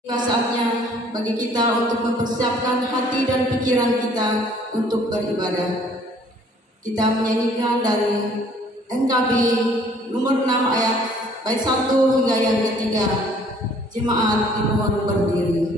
Tiba saatnya bagi kita untuk mempersiapkan hati dan pikiran kita untuk beribadah. Kita menyanyikan dari NKB nomor 6 ayat bait 1 hingga yang ketiga. Jemaat dimohon berdiri.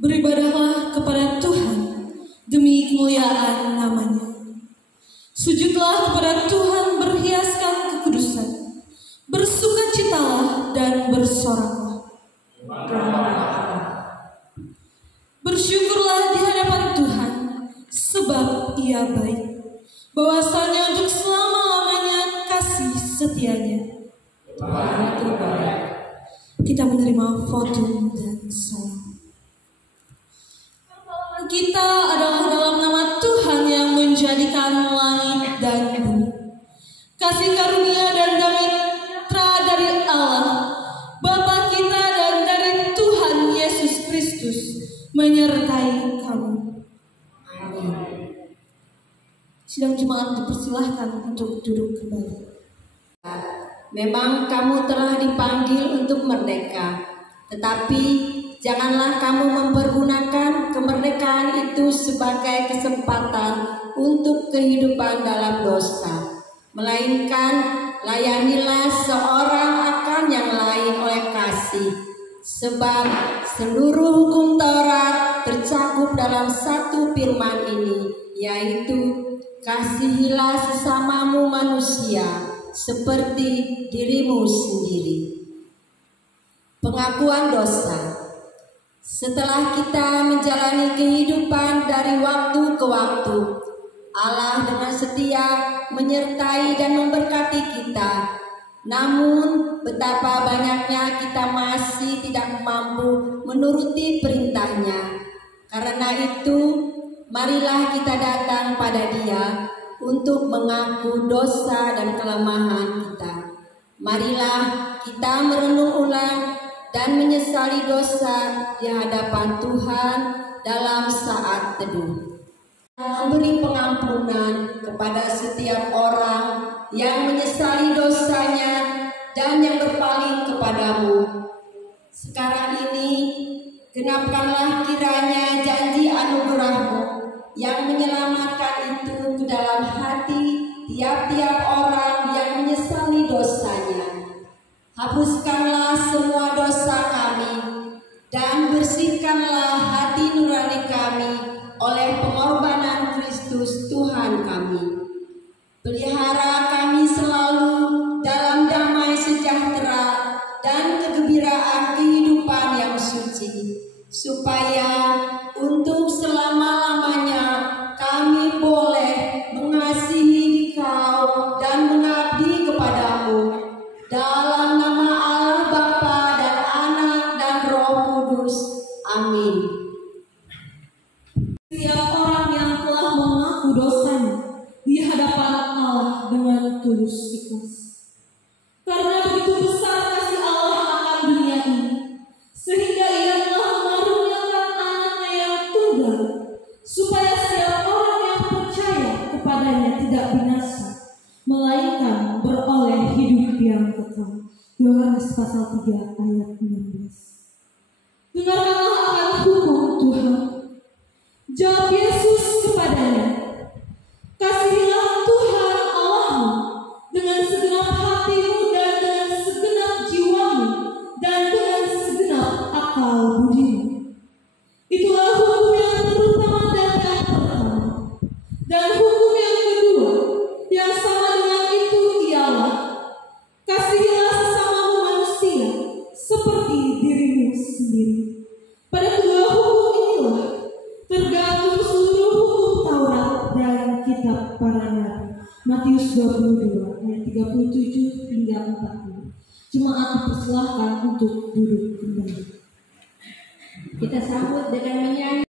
Beribadahlah kepada Tuhan demi kemuliaan namanya. Sujudlah kepada Tuhan berhiaskan kekudusan. Bersukacitalah dan bersoraklah. Bersyukurlah di hadapan Tuhan, sebab Ia baik. Bahwasanya untuk selama-lamanya kasih setianya. Kita menerima votum dan salam. Kita adalah dalam nama Tuhan yang menjadikan langit dan bumi. Kasih karunia dan damai sejahtera dari Allah, Bapa kita dan dari Tuhan Yesus Kristus menyertai kamu. Amin. Sidang jemaat dipersilahkan untuk duduk kembali. Memang kamu telah dipanggil untuk merdeka, tetapi janganlah kamu mempergunakan kemerdekaan itu sebagai kesempatan untuk kehidupan dalam dosa, melainkan layanilah seorang akan yang lain oleh kasih, sebab seluruh hukum Taurat tercakup dalam satu firman ini, yaitu kasihilah sesamamu manusia seperti dirimu sendiri. Pengakuan dosa. Setelah kita menjalani kehidupan dari waktu ke waktu, Allah dengan setia menyertai dan memberkati kita. Namun betapa banyaknya kita masih tidak mampu menuruti perintahnya. Karena itu, marilah kita datang pada Dia untuk mengaku dosa dan kelemahan kita. Marilah kita merenung ulang dan menyesali dosa di hadapan Tuhan dalam saat teduh. Memberi pengampunan kepada setiap orang yang menyesali dosanya dan yang berpaling kepadamu. Sekarang ini, genapkanlah kiranya janji anugerah-Mu yang menyelamatkan itu ke dalam hati tiap-tiap orang yang menyesali dosanya. Hapuskanlah semua dosa kami dan bersihkanlah hati nurani kami oleh pengorbanan Kristus Tuhan kami. Pelihara kami selalu dalam damai sejahtera dan kegembiraan kehidupan yang suci, supaya untuk selama-lamanya kami boleh mengasihi Dikau dan mengabdi kepadamu. Dalam nama Allah Bapa dan Anak dan Roh Kudus. Amin. Setiap orang yang telah mengaku dosanya di hadapan Allah dengan tulus ikhlas. Karena begitu besar kekal. Yohanes pasal 3 ayat 16. Dengarkanlah akan hukum Tuhan. Jawab Yesus kepadanya, kasihilah Tuhan Allahmu dengan segenap hatimu dan dengan segenap jiwamu dan dengan segenap akal budimu. Itulah hukum yang terutama dan yang pertama. Dan hukum yang kedua yang sama dengan itu ialah, kasihilah sesamamu manusia seperti dirimu sendiri. Pada kedua hukum inilah tergantung seluruh hukum Taurat dan kitab para nabi. Matius 22 ayat 37 hingga 40. Jemaat dipersilahkan untuk duduk kembali. Kita sambut dengan menyanyi.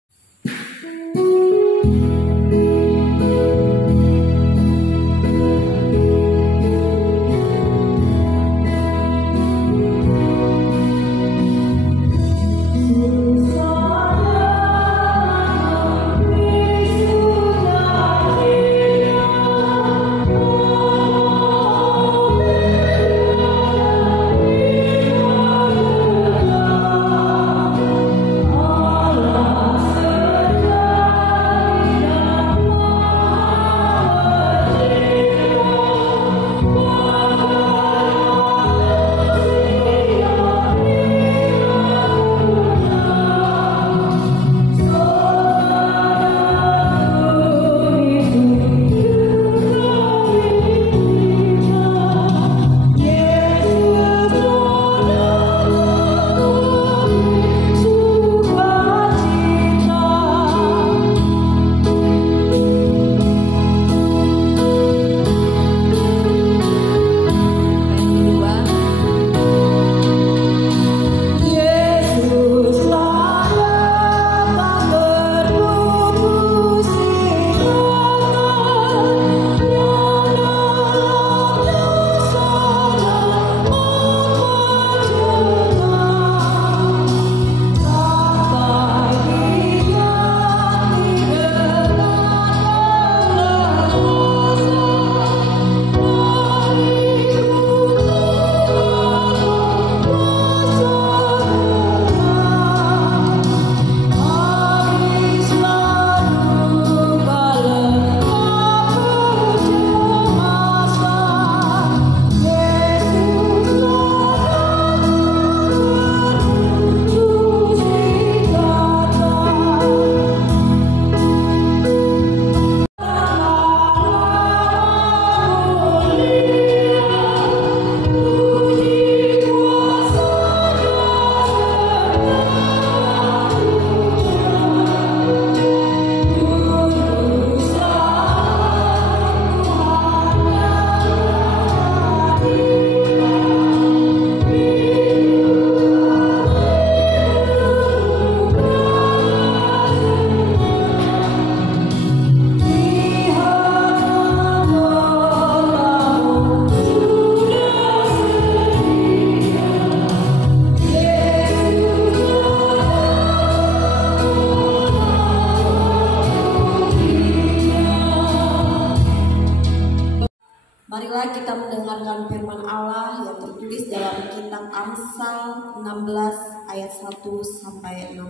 Marilah kita mendengarkan firman Allah yang tertulis dalam kitab Amsal 16 ayat 1 sampai 16.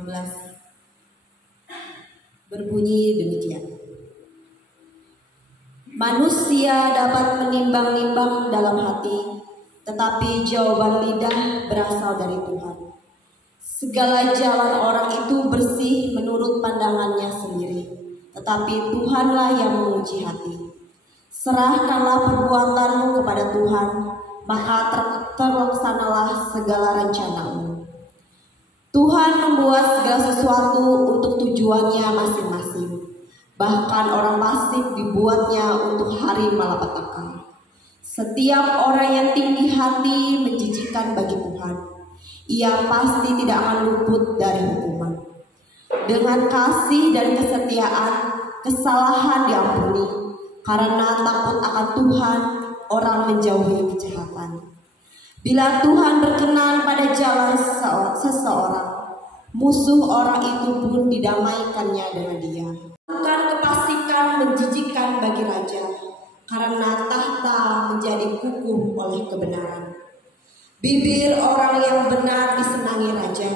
Berbunyi demikian. Manusia dapat menimbang-nimbang dalam hati, tetapi jawaban lidah berasal dari Tuhan. Segala jalan orang itu bersih menurut pandangannya sendiri, tetapi Tuhanlah yang menguji hati. Serahkanlah perbuatanmu kepada Tuhan, maka terlaksanalah segala rencanamu. Tuhan membuat segala sesuatu untuk tujuannya masing-masing. Bahkan orang fasik dibuatnya untuk hari malapetaka. Setiap orang yang tinggi hati menjijikan bagi Tuhan. Ia pasti tidak akan luput dari hukuman. Dengan kasih dan kesetiaan, kesalahan diampuni. Karena takut akan Tuhan, orang menjauhi kejahatan. Bila Tuhan berkenan pada jalan seseorang, musuh orang itu pun didamaikannya dengan dia. Bukan kefasikan menjijikan bagi raja, karena tahta menjadi kukuh oleh kebenaran. Bibir orang yang benar disenangi raja,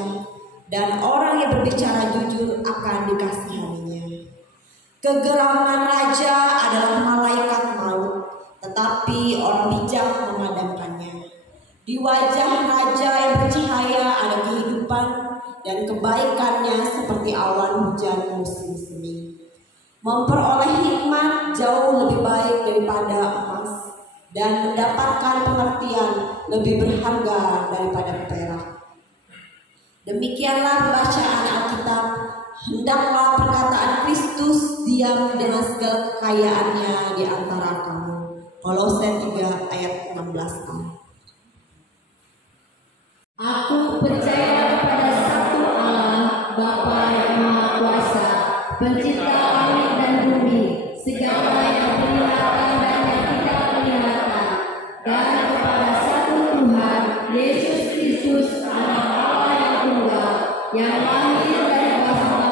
dan orang yang berbicara jujur akan dikasihaninya. Kegeraman raja adalah malaikat maut, tetapi orang bijak memadamkannya. Di wajah raja yang bercahaya ada kehidupan, dan kebaikannya seperti awan hujan musim semi. Memperoleh hikmat jauh lebih baik daripada emas, dan mendapatkan pengertian lebih berharga daripada perak. Demikianlah bacaan Alkitab. Hendaklah perkataan Kristus diam dengan segala kekayaannya di antara kamu. Kolose 3 ayat 16a. Aku percaya pada satu Allah, Bapa yang Maha Kuasa, Pencipta langit dan bumi, segala yang kelihatan dan yang tidak kelihatan, dan kepada satu Tuhan, Yesus Kristus, Anak Allah yang tunggal, yang lahir dari Bapa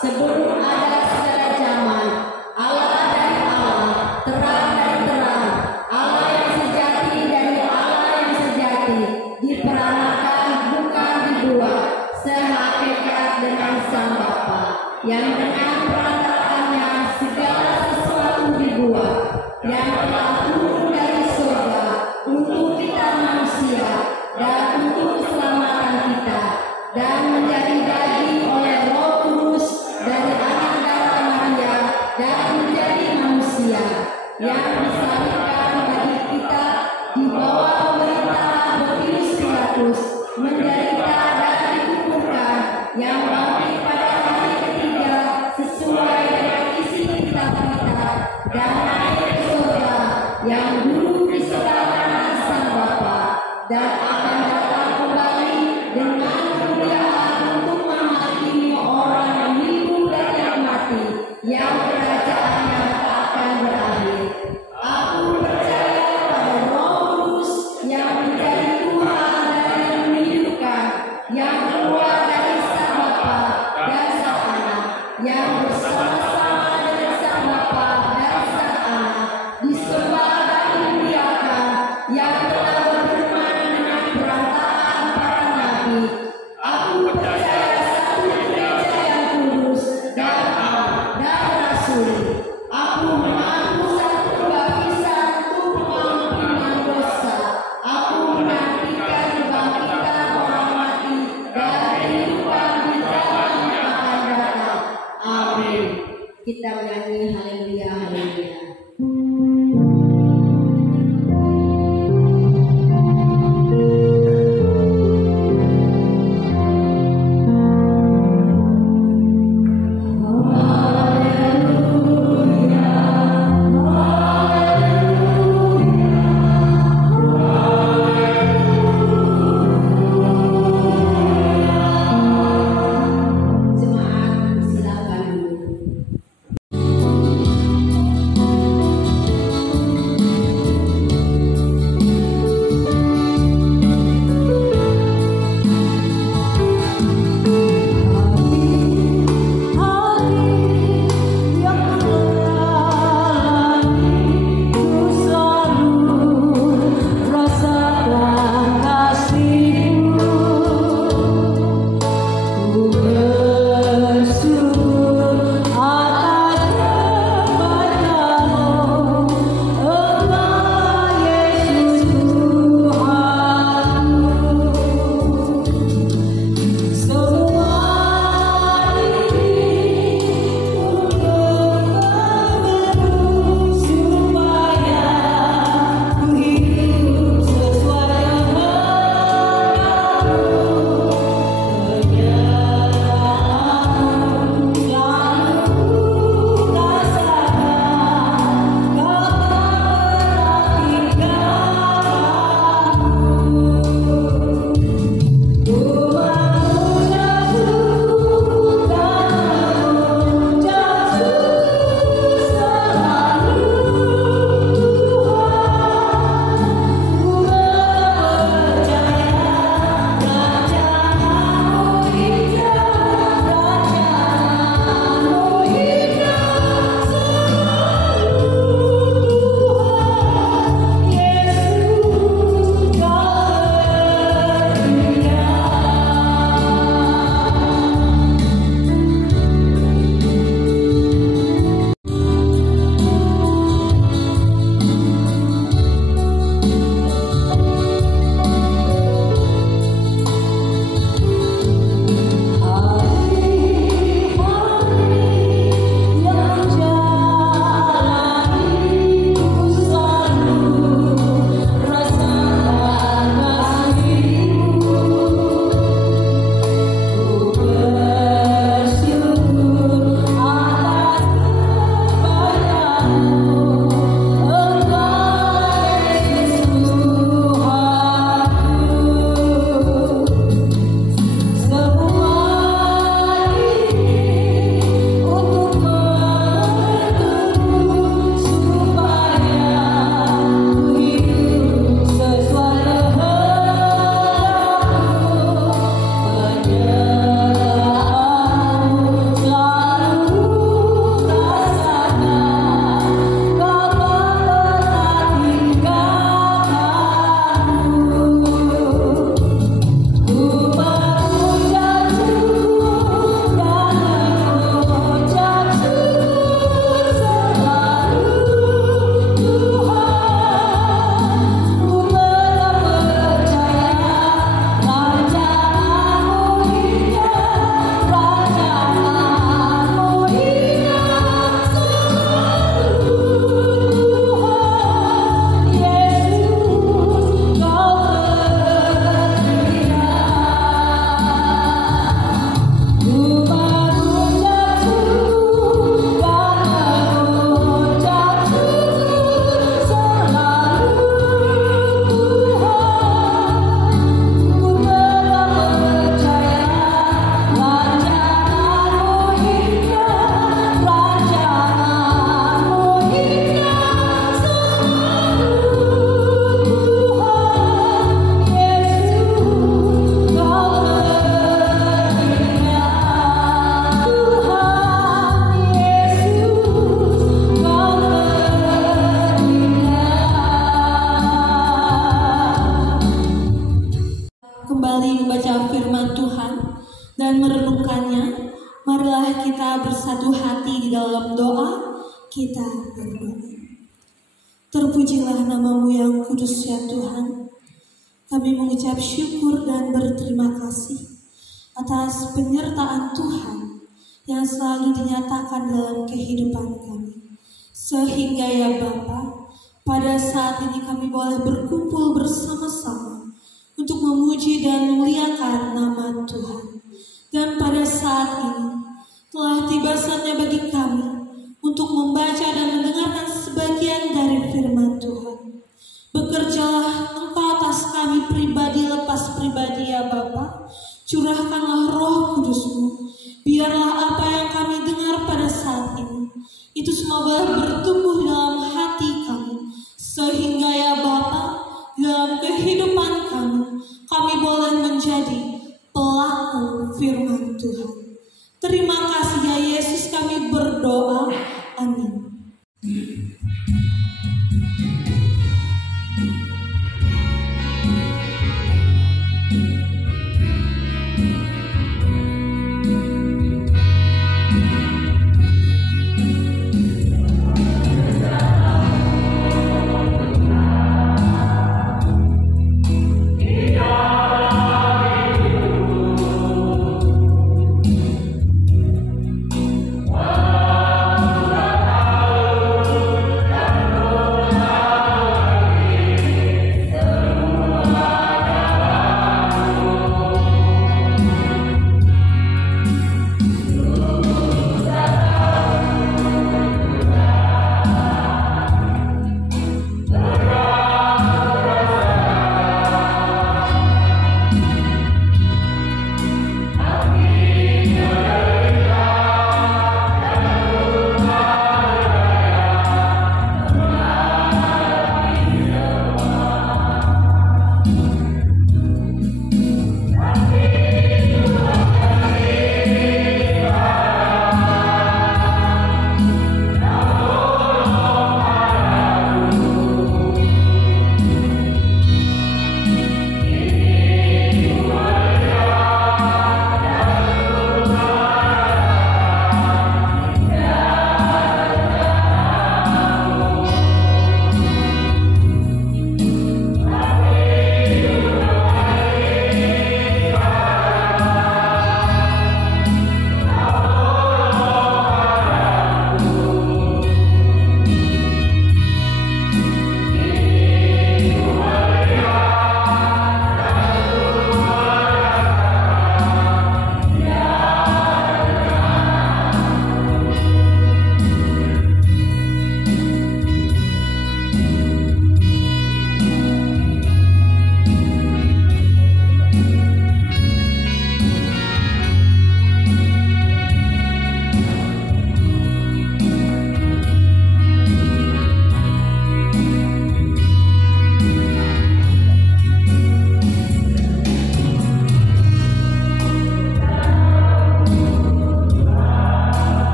sebelum ada segala zaman, Allah dari Allah, terang dari terang, Allah yang sejati dari Allah yang sejati, diperanakan bukan dibuat, sehakikat dengan Sang Bapa, yang dengan perantaraannya segala sesuatu dibuat, yang telah turun dari surga untuk kita manusia dan untuk keselamatan kita, dan menjadi daging oleh Roh Kudus dari anak darah Maria dan menjadi manusia, yang disalibkan bagi kita di bawah pemerintahan Pontius Pilatus, menderita dan dikuburkan, yang bangkit pada hari ketiga sesuai dengan isi kitab kita, dan naik ke surga, yang duduk di sebelah kanan Sang Bapa, dan akan datang kembali dengan kemuliaan untuk menghakimi orang yang hidup dan yang mati, yang kerajaannya tak akan berakhir. Aku percaya pada Roh Kudus yang menjadi Tuhan dan yang menghidupkan, yang keluar dari Sang Bapa dan Sang Anak, yang bersama-sama dengan Sang Bapa dan Sang Anak, disembah dan dimuliakan, yang telah berfirman dengan perantaraan para nabi. Aku percaya satu gereja yang kudus dan am dan rasuli. Aku mengaku satu baptisan untuk pengampunan dosa. Aku menantikan kebangkitan orang mati dan kehidupan di zaman yang akan datang. Amin. Kita menyanyi haleluya, haleluya. Jemaat silakan duduk. kembali membaca firman Tuhan dan merenungkannya, marilah kita bersatu hati di dalam doa. Kita berdoa. Terpujilah nama-Mu yang kudus ya Tuhan. Kami mengucap syukur dan berterima kasih atas penyertaan Tuhan yang selalu dinyatakan dalam kehidupan kami. Sehingga ya Bapa, pada saat ini kami boleh berkumpul bersama-sama untuk memuji dan memuliakan nama Tuhan. Dan pada saat ini telah tiba saatnya bagi kami untuk membaca dan mendengarkan sebagian dari firman Tuhan. Bekerjalah Engkau atas kami pribadi lepas pribadi ya Bapa. Curahkanlah Roh Kudus-Mu. Biarlah apa yang kami dengar pada saat ini itu semua boleh bertumbuh dalam hati kami. Sehingga ya Bapa, dalam kehidupan kami boleh menjadi pelaku firman Tuhan. Terima kasih ya Yesus, kami berdoa. Amin. Wow.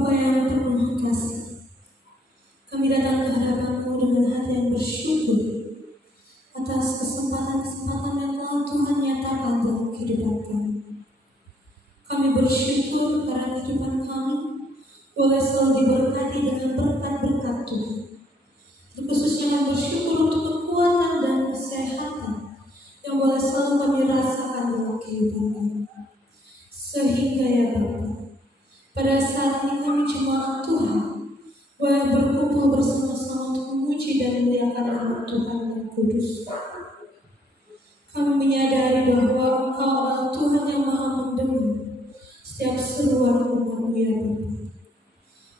Bapa yang penuh kasih, kami datang ke hadapan-Mu dengan hati yang bersyukur atas kesempatan-kesempatan yang telah Tuhan nyatakan dalam kehidupan kami. Kami bersyukur karena kehidupan kami boleh selalu diberkati dengan berkat-berkat Tuhan. Terkhususnya kami bersyukur untuk kekuatan dan kesehatan yang boleh selalu kami rasakan dalam kehidupan kami. Sehingga ya Bapa, pada saat ini kami jemaat Tuhan boleh berkumpul bersama-sama untuk memuji dan memuliakan nama Tuhan yang kudus. Kami menyadari bahwa Engkau adalah Tuhan yang maha mendengar setiap seruan umat-Mu ya Bapa.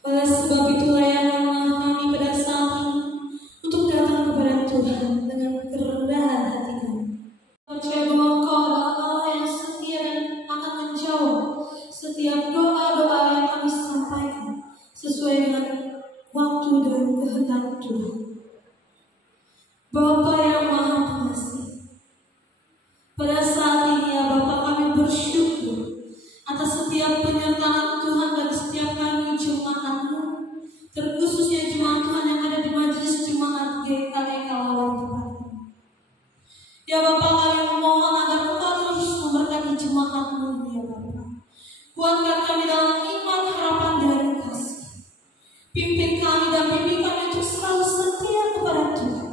Oleh sebab itu layankanlah kami pada saat ini untuk datang kepada Tuhan dengan kerendahan hati kami. Percaya bahwa Engkau adalah Allah yang setia dan akan menjawab setiap doa-doa yang kami sampaikan sesuai dengan waktu dan kehendak Tuhan. Bapa yang maha pengasih, pada saat ini ya Bapa, kami bersyukur atas setiap penyertaan Tuhan dan setiap kami jemaat-Mu, terkhususnya jemaat Tuhan yang ada di majelis jemaat GKI Kalawar Bupati. Ya Bapa, kami memohon agar Engkau terus memberkati jemaat-Mu ya Bapa. Kuatkan kami dalam iman, harapan, dan kasih. Pimpin kami dan bimbing kami untuk selalu setia kepada Tuhan,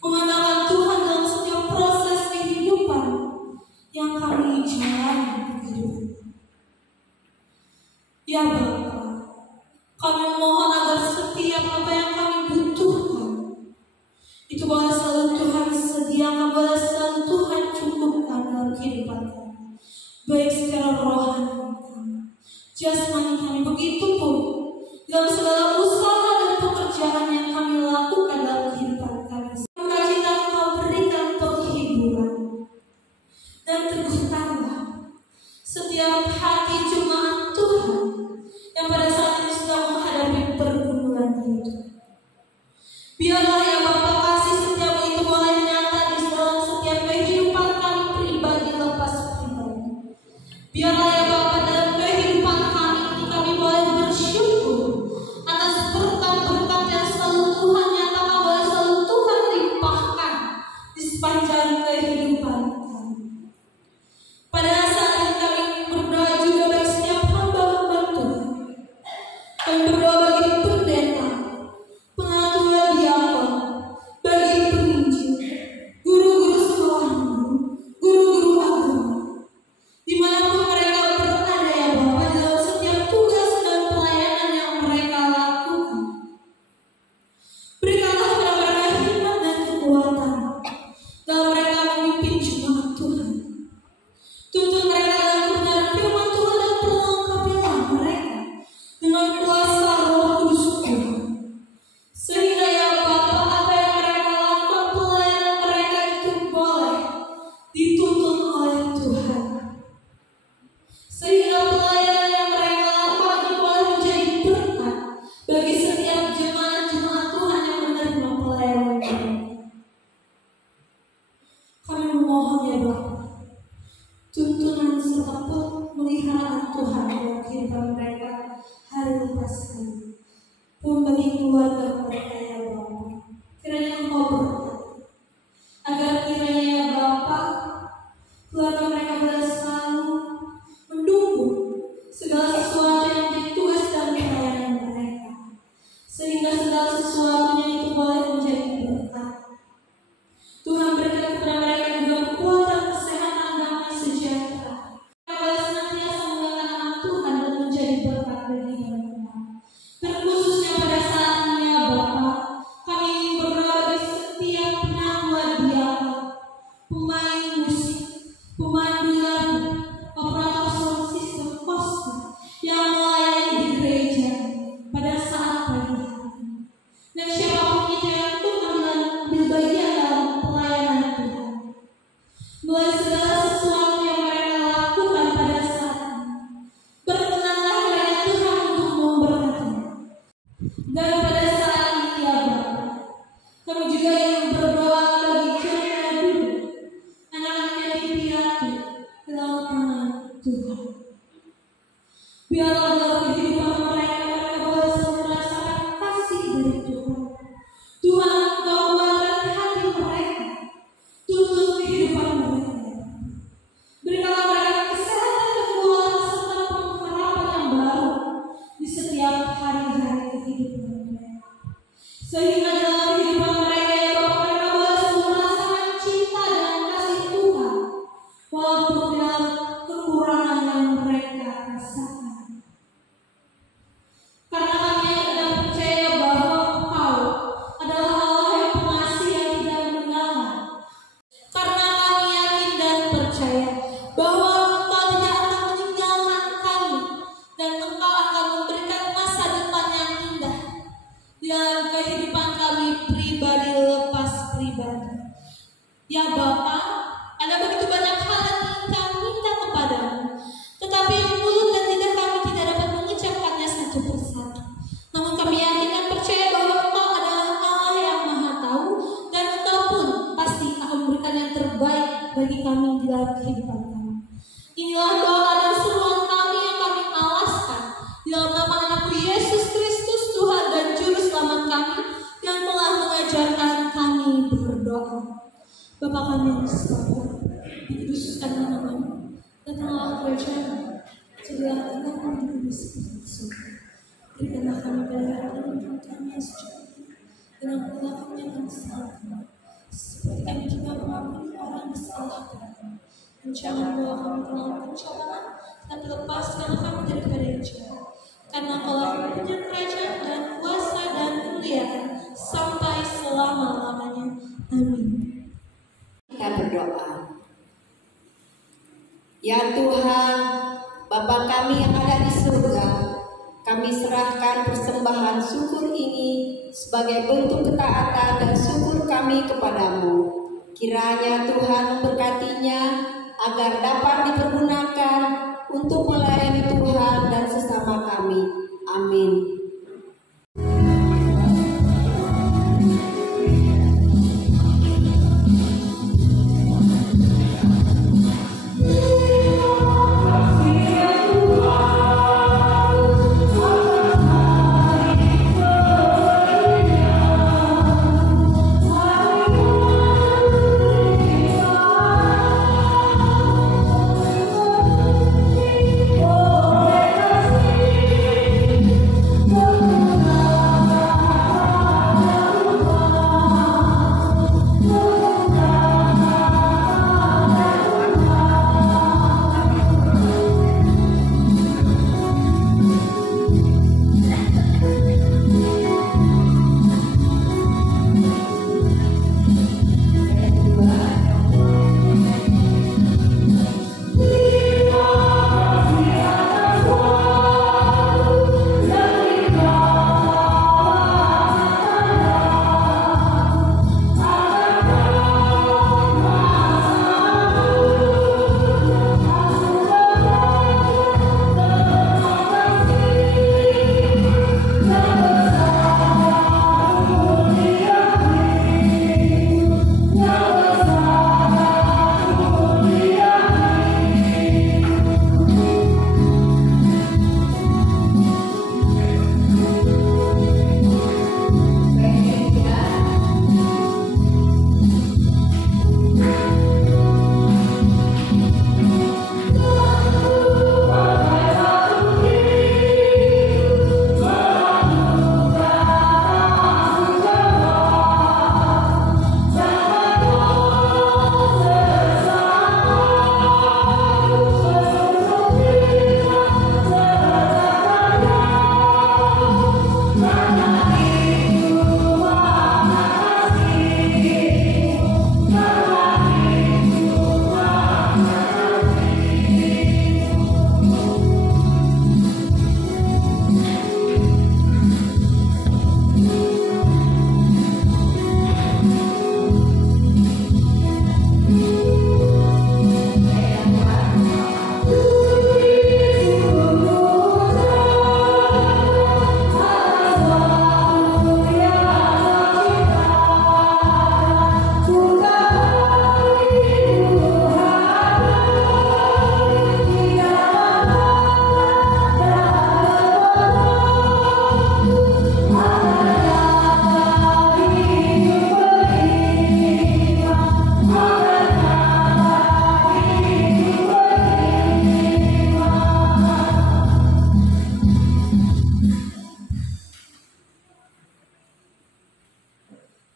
mengandalkan Tuhan dalam setiap proses kehidupan yang kami jalani di kehidupan. Ya Bapa, kami mohon agar setiap apa yang kami butuhkan itu boleh selalu Tuhan sediakan, boleh selalu Tuhan cukupkan dalam kehidupan kami, baik secara rohani kami, jasmani kami, begitupun dalam segala usaha dan pekerjaan yang kami lakukan dalam kehidupan kami. Sukacita Engkau berikan penghiburan dan teguhkanlah setiap hati jemaat Tuhan yang pada saat ini sedang menghadapi pergumulan hidup. Biarlah ya Bapa, kasih setiap itu boleh nyata di dalam setiap kehidupan kami pribadi lepas pribadi. Biarlah ya Bapa, dalam kehidupan kami ini kami boleh bersyukur atas berkat-berkat yang selalu Tuhan nyatakan, boleh selalu Tuhan limpahkan di sepanjang kehidupan kami. Pada saat ini kami berdoa juga bagi setiap hamba-hamba Tuhan. Kami berdoa bagi pendeta, pengatua diakon, bagi penginjil, guru-guru sekolah, guru-guru agama, dimanapun mereka berada ya Bapa, dalam setiap tugas dan pelayanan yang mereka lakukan. Berikanlah kepada mereka hikmat dan kekuatan dalam mereka memimpin jemaat Tuhan. Tuntun mereka dalam kebenaran firman Tuhan dan perlengkapilah mereka dengan kuasa Roh Kudus Tuhan. Sehingga ya Bapa, apa yang mereka lakukan, pelayanan mereka itu boleh dituntun oleh Tuhan. Sehingga pelayanan yang mereka lakukan itu boleh menjadi berkat bagi setiap jemaat-jemaat Tuhan yang menerima pelayanan mereka. Kami memohon ya Bapa, tuntunan serta pemeliharaan Tuhan dalam kehidupan mereka hari lepas hari, pun bagi keluarga mereka ya Bapa. Kiranya Engkau berkati, agar kiranya ya Bapa, keluarga mereka boleh selalu mendukung segala sesuatu yang menjadi tugas dan pelayanan mereka, sehingga segala sesuatunya itu boleh menjadi berkat. Tuhan berikan kepada mereka juga kekuatan, kesehatan, damai sejahtera. Mereka boleh senantiasa memuliakan nama Tuhan dan menjadi berkat bagi mereka. Terkhususnya pada saat ini ya Bapa, kami ingin berdoa bagi setiap penangwa diakon, pemain musik, pemandu lagu, operator sound system, kostum yang melayani di gereja pada saat pagi hari. Dan siapapun itu yang Tuhan ambil bagian dalam pelayanan Tuhan, mulai segala sesuatu yang mereka lakukan pada saat ini, berkenanlah kiranya Tuhan untuk memberkati. Dan pada saat ini ya Bapa, kami juga ingin berdoa bagi Jaya dulu, anak-anak yatim piatu dalam tangan Tuhan. Biarlah dalam kehidupan mereka Ya Bapa, ada begitu banyak hal yang ingin kami minta kepadamu, tetapi mulut dan lidah kami tidak dapat mengucapkannya satu persatu. Namun kami yakin dan percaya bahwa Engkau adalah Allah yang Maha Tahu, dan Engkau pun pasti akan memberikan yang terbaik bagi kami di dalam kehidupan kami. Inilah doa dan seruan kami yang kami alaskan di dalam nama Anakmu Yesus Kristus, Tuhan dan Juru Selamat kami, yang telah mengajarkan kami berdoa. Bapa kami yang di surga, dikuduskan namamu, datanglah kerajaan-Mu, jadilah kehendakmu di bumi seperti di surga. Berikanlah kami pada hari ini makan kami yang secukupnya, dan ampunilah kami yang bersalah kami, seperti kami juga mengampuni orang yang bersalah kepada kami. Dan jangan bawa kami ke dalam pencobaan, tapi lepaskanlah kami daripada yang jahat. Karena Engkaulah yang punya kerajaan dan kuasa dan kemuliaan sampai selama-lamanya. Amin. Kita berdoa. Ya Tuhan, Bapa kami yang ada di surga, kami serahkan persembahan syukur ini sebagai bentuk ketaatan dan syukur kami kepadamu. Kiranya Tuhan memberkatinya agar dapat dipergunakan untuk melayani Tuhan dan sesama kami. Amin.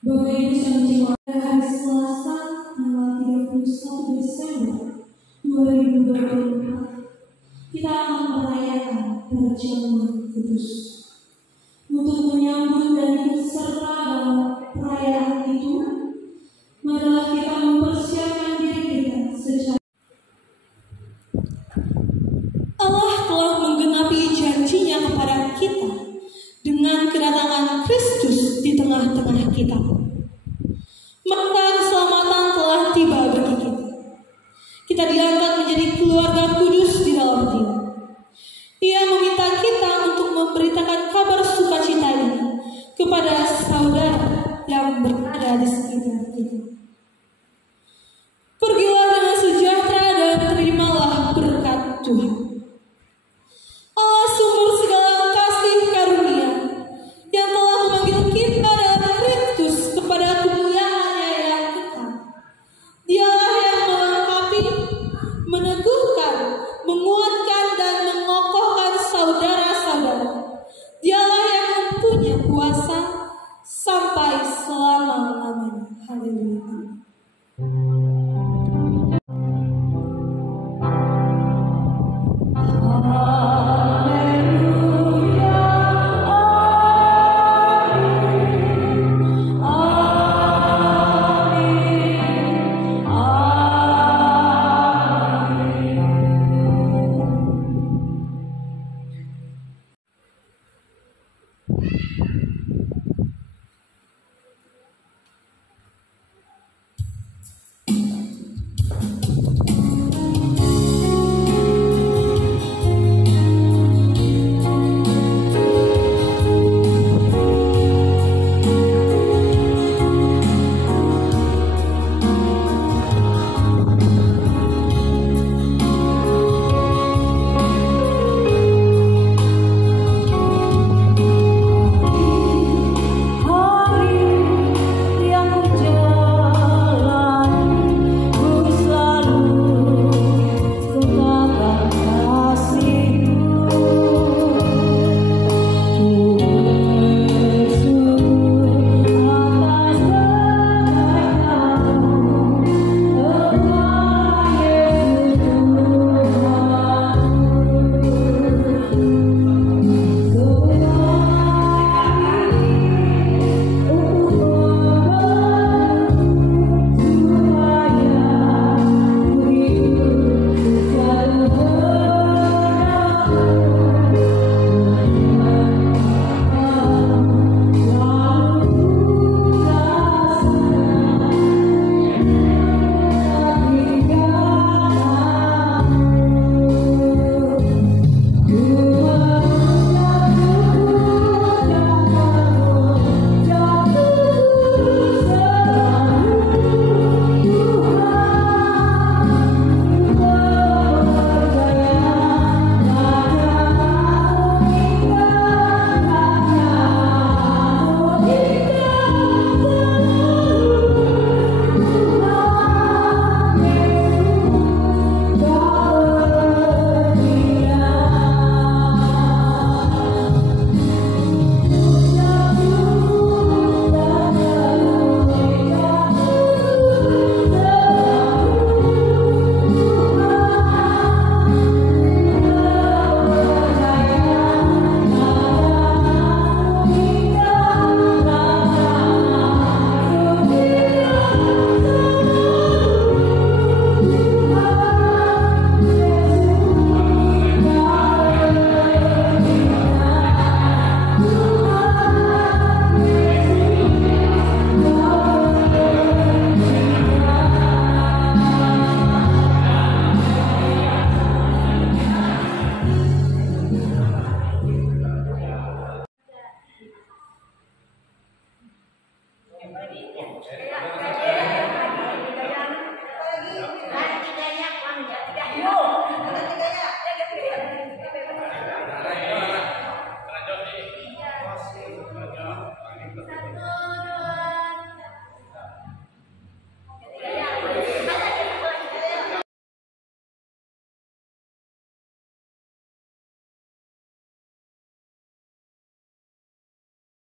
Bapak Ibu yang pada hari Selasa tanggal 31 Desember 2024 kita akan merayakan perjamuan kudus. Untuk menyambut dan ikut serta dalam perayaan itu, marilah kita mempersiapkan diri kita secara Allah telah menggenapi janji-Nya kepada kita dengan kedatangan Kristus di tengah-tengah kita. Maka keselamatan telah tiba.